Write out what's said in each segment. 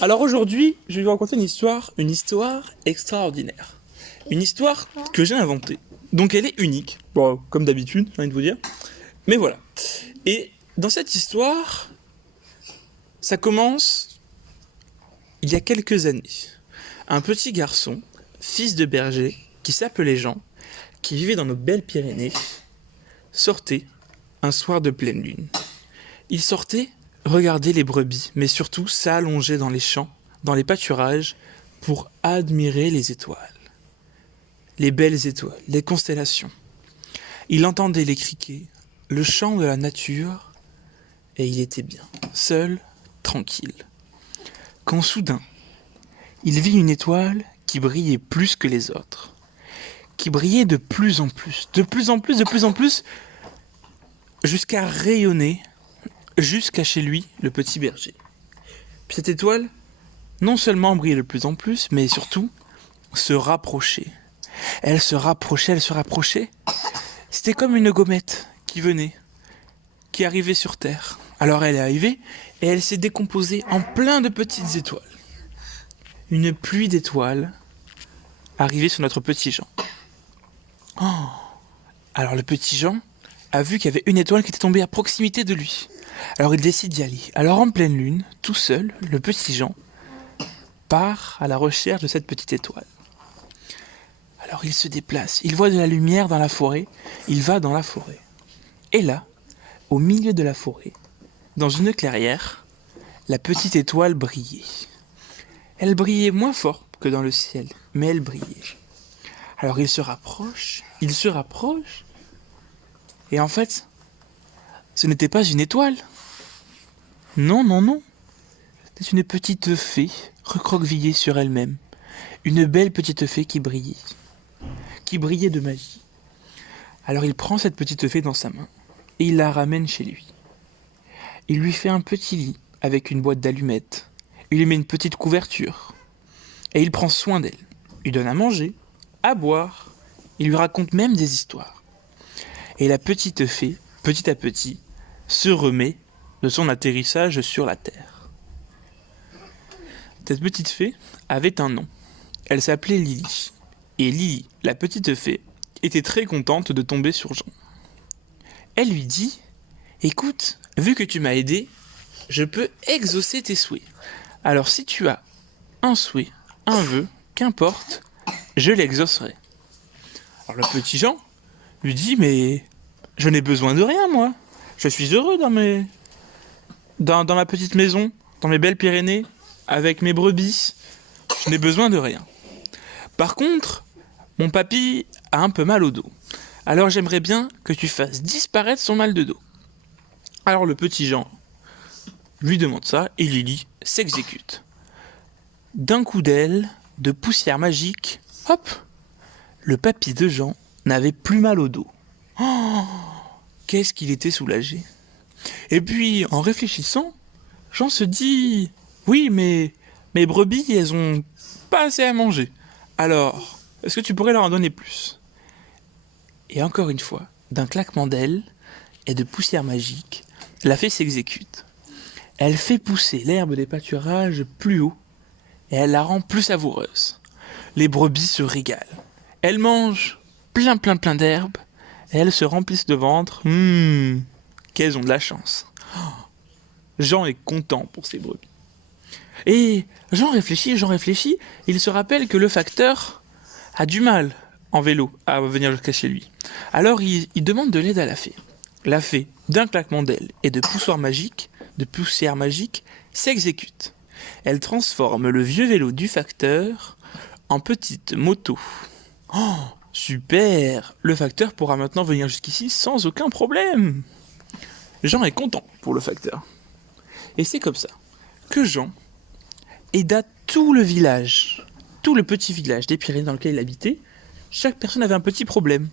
Alors aujourd'hui, je vais vous raconter une histoire extraordinaire. Une histoire que j'ai inventée. Donc elle est unique, bon, comme d'habitude, j'ai envie de vous dire. Mais voilà. Et dans cette histoire, ça commence il y a quelques années. Un petit garçon, fils de berger, qui s'appelait Jean, qui vivait dans nos belles Pyrénées, sortait un soir de pleine lune. Il sortait regarder les brebis, mais surtout s'allonger dans les champs, dans les pâturages, pour admirer les étoiles. Les belles étoiles, les constellations. Il entendait les criquets, le chant de la nature, et il était bien, seul, tranquille. Quand soudain, il vit une étoile qui brillait plus que les autres, qui brillait de plus en plus, de plus en plus, de plus en plus, jusqu'à rayonner, jusqu'à chez lui, le petit berger. Puis cette étoile, non seulement brillait de plus en plus, mais surtout se rapprochait. Elle se rapprochait, elle se rapprochait. C'était comme une gommette qui venait, qui arrivait sur Terre. Alors elle est arrivée et elle s'est décomposée en plein de petites étoiles. Une pluie d'étoiles arrivait sur notre petit Jean. Oh. Alors le petit Jean a vu qu'il y avait une étoile qui était tombée à proximité de lui. Alors il décide d'y aller. Alors en pleine lune, tout seul, le petit Jean part à la recherche de cette petite étoile. Alors il se déplace, il voit de la lumière dans la forêt, il va dans la forêt. Et là, au milieu de la forêt, dans une clairière, la petite étoile brillait. Elle brillait moins fort que dans le ciel, mais elle brillait. Alors il se rapproche, et en fait, ce n'était pas une étoile. Non, non, non. C'était une petite fée recroquevillée sur elle-même. Une belle petite fée qui brillait de magie. Alors il prend cette petite fée dans sa main et il la ramène chez lui. Il lui fait un petit lit avec une boîte d'allumettes. Il lui met une petite couverture et il prend soin d'elle. Il donne à manger, à boire. Il lui raconte même des histoires. Et la petite fée, petit à petit, se remet de son atterrissage sur la terre. Cette petite fée avait un nom. Elle s'appelait Lily. Et Lily, la petite fée, était très contente de tomber sur Jean. Elle lui dit « Écoute, vu que tu m'as aidé, je peux exaucer tes souhaits. Alors si tu as un souhait, un vœu, qu'importe, je l'exaucerai. » Alors le petit Jean lui dit « Mais je n'ai besoin de rien, moi. Je suis heureux dans ma petite maison, dans mes belles Pyrénées, avec mes brebis. Je n'ai besoin de rien. Par contre, mon papy a un peu mal au dos. Alors j'aimerais bien que tu fasses disparaître son mal de dos. » Alors le petit Jean lui demande ça et Lily s'exécute. D'un coup d'aile, de poussière magique, hop, le papy de Jean n'avait plus mal au dos. Oh, qu'est-ce qu'il était soulagé. Et puis, en réfléchissant, Jean se dit « Oui, mais mes brebis, elles ont pas assez à manger. Alors, est-ce que tu pourrais leur en donner plus ?» Et encore une fois, d'un claquement d'ailes et de poussière magique, la fée s'exécute. Elle fait pousser l'herbe des pâturages plus haut et elle la rend plus savoureuse. Les brebis se régalent. Elles mangent plein d'herbes et elles se remplissent de ventre. Qu'elles ont de la chance. Jean est content pour ses brebis. Et Jean réfléchit, il se rappelle que le facteur a du mal en vélo à venir jusqu'à chez lui. Alors il demande de l'aide à la fée. La fée, d'un claquement d'ailes et de poussière magique, s'exécute. Elle transforme le vieux vélo du facteur en petite moto. Oh, super! Le facteur pourra maintenant venir jusqu'ici sans aucun problème. Jean est content pour le facteur. Et c'est comme ça que Jean aida tout le village, tout le petit village des Pyrénées dans lequel il habitait. Chaque personne avait un petit problème.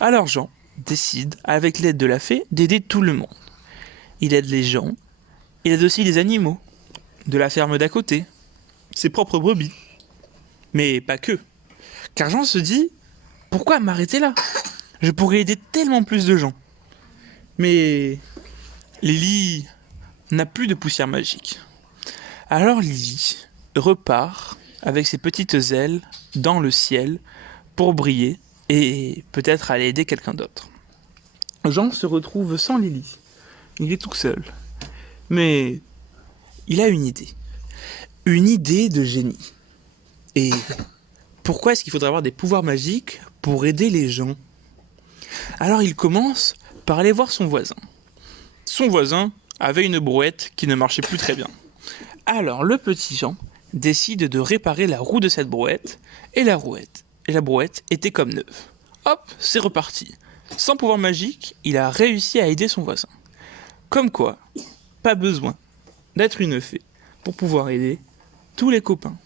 Alors Jean décide, avec l'aide de la fée, d'aider tout le monde. Il aide les gens, il aide aussi les animaux, de la ferme d'à côté, ses propres brebis. Mais pas que. Car Jean se dit, pourquoi m'arrêter là? Je pourrais aider tellement plus de gens. Mais Lily n'a plus de poussière magique. Alors Lily repart avec ses petites ailes dans le ciel pour briller et peut-être aller aider quelqu'un d'autre. Jean se retrouve sans Lily. Il est tout seul. Mais il a une idée. Une idée de génie. Et pourquoi est-ce qu'il faudrait avoir des pouvoirs magiques pour aider les gens ? Alors il commence par aller voir son voisin. Son voisin avait une brouette qui ne marchait plus très bien. Alors le petit Jean décide de réparer la roue de cette brouette, et la brouette était comme neuve. Hop, c'est reparti. Sans pouvoir magique, il a réussi à aider son voisin. Comme quoi, pas besoin d'être une fée pour pouvoir aider tous les copains.